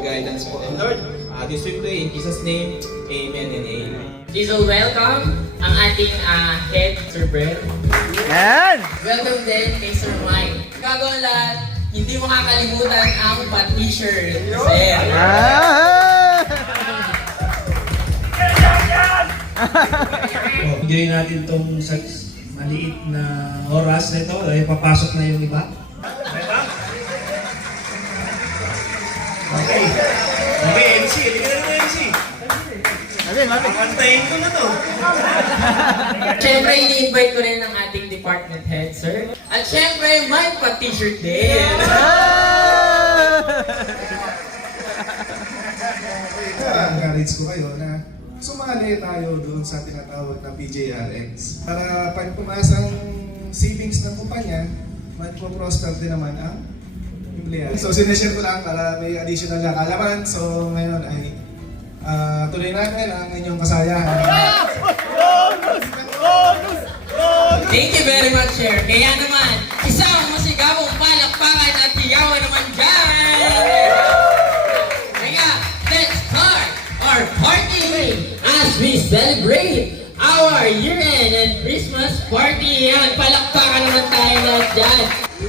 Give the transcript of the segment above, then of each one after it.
guidance po. And Lord, this we pray in Jesus' name, Amen and Amen. Please welcome ang ating head, Sir Brett. Yan! Welcome din kay Sir Mike. Bago ang lahat, hindi makakalimutan ang pa-t-shirt. Sir. Enjoy natin itong maliit na oras na ito dahil papasok na yung iba. Okay. Okay, MC. Hindi ka na MC. Pakantayin ko na to. Siyempre, ini-invite ko rin ang ating department head, sir. At siyempre, may pa-t-shirt din. Encourage ko kayo na sumali tayo doon sa tinatawag na PJRX para pag pumasang savings ng kumpanya, magpo-prosper din naman ang empleyado. So sineshare ko lang para may additional na kalaman. So ngayon ay tuloy natin ang inyong kasayahan. Thank you very much, sir. Kaya naman, isang masigabong palakpakan at hiyawan naman dyan! Kaya, let's start our party as we celebrate our year-end and Christmas party. Yan, palakpakan naman tayo lahat dyan.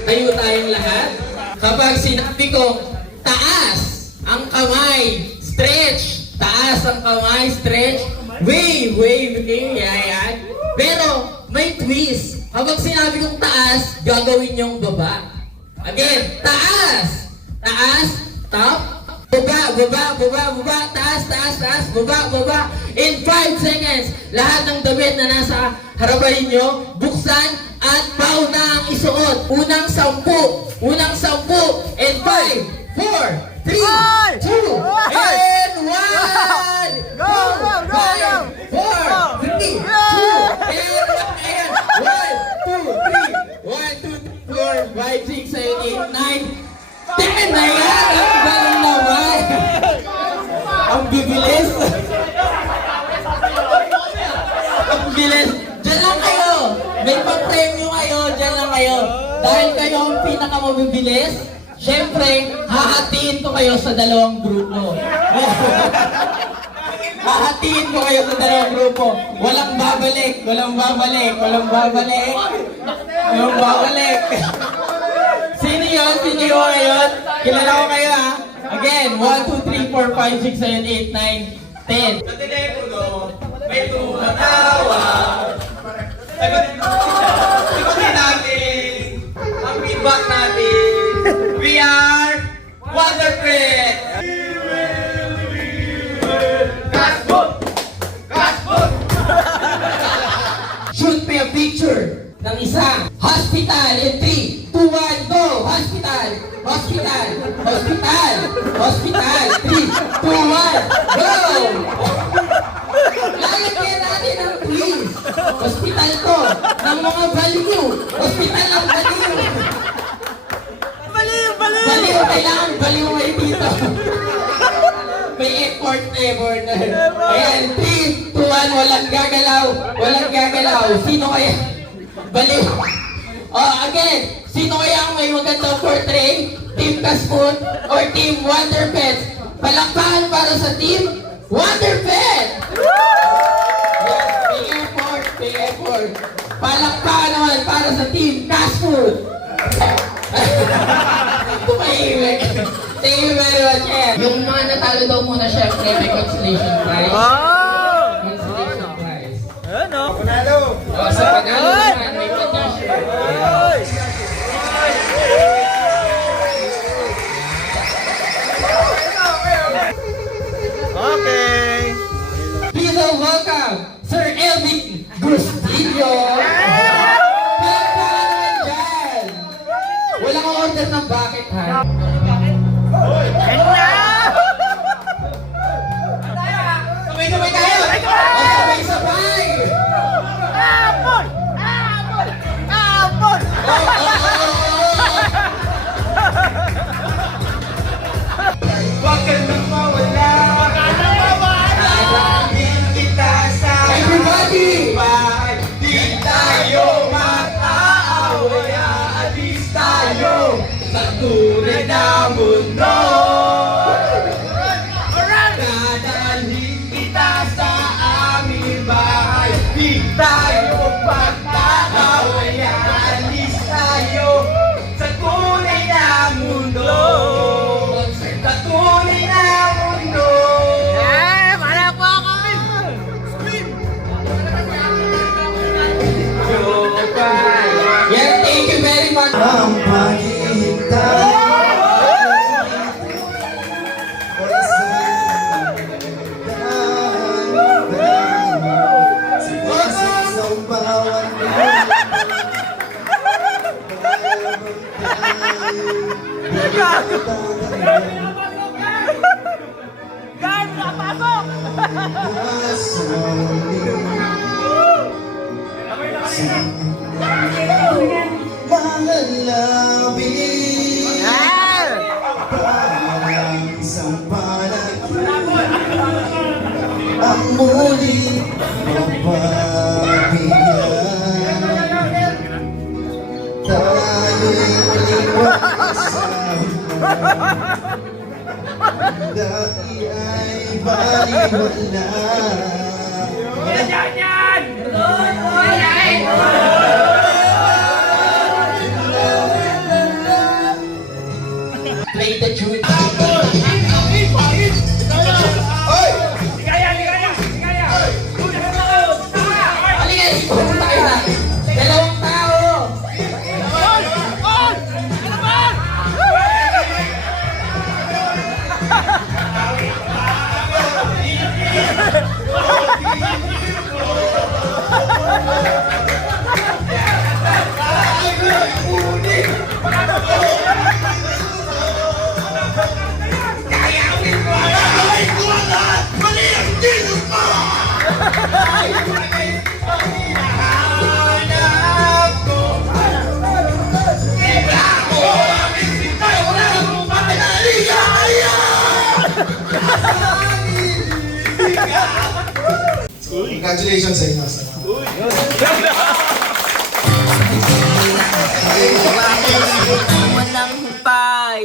Tayo tayong lahat. Kapag sinabi ko, taas ang kamay, stretch. Taas ang kamay, stretch. Wave, wave, yan. Pero, may twist. Kapag sinabi kong taas, gagawin niyong baba. Again, taas. Taas, top. Baba, baba, baba, baba. Taas, taas, taas. Baba, baba. In 5 seconds, lahat ng damit na nasa harapan ninyo, buksan at pauna ang isuot. Unang 10. Unang 10. In 5, 4, 3, 2, and 1! Go, go, go, go! 4, 3, 2, and 1, 2, 3, 1, 2, 3, 4, 5, 6, 7, 8, 9, 10 na yan! Ang galing naman! Ang bibilis! Ang bilis! Diyan lang kayo! May pag-premyo kayo! Diyan lang kayo! Dahil kayo ang pinakamabibilis, syempre, hahatiin ko kayo sa dalawang grupo. Hahatiin ko kayo sa dalawang grupo. Walang babalik, walang babalik, walang babalik. Walang babalik. Sino yun? Sino yun ngayon? Kilala ko kayo ha? Again, 1, 2, 3, 4, 5, 6, 7, 8, 9, 10. Sa telepono, may tumatawag. Sagutin natin ang feedback natin. We are Wonderfred! Shoot me a picture ng isa. Hospital in 3, 2, 1, go! Hospital! Hospital! Hospital! Hospital! 3, 2, 1, go! Lalagyan natin ng please. Hospital to ng mga baliw. Hospital ng baliw. Baliw! Kailangan baliw kayo dito. May effort. Ayan, 3, 2, 1, walang gagalaw. Walang gagalaw. Sino kaya? Baliw. Oh, again. Sino kaya ang may magandang portray? Team Kaspun or Team Wonder Pets? Palakpakan para sa Team Wonder Pets! Yes, big effort. Palakpakan naman para sa Team Kaspun. Tumahimik. Thank you very much, Chef. Yung mga natalo daw muna, syempre, may consolation prize. Consolation prize. Ano? Sa panalo naman, may pa-t-shirt. Okay. Please welcome Sir Elvin Gustillo. Palakpakan naman dyan. Walang order ng bucket, ha? Sabay-sabay tayo! Sabay-sabay! Apon! Apon! Apon! Huwag ka nang mawala. Dalangin kita sa Everybody! buhay. Di tayo mag-aaway. Aalis tayo sa tunay na mundo. Mga labi Yan! parang isang palag ang muli mapagbigyan. Tayo'y muling magkasama, dati ay baliwala. Play the tune. Halika, isipon tayo na. Dalawang tao. Congratulations sa inyo. Walang hupay,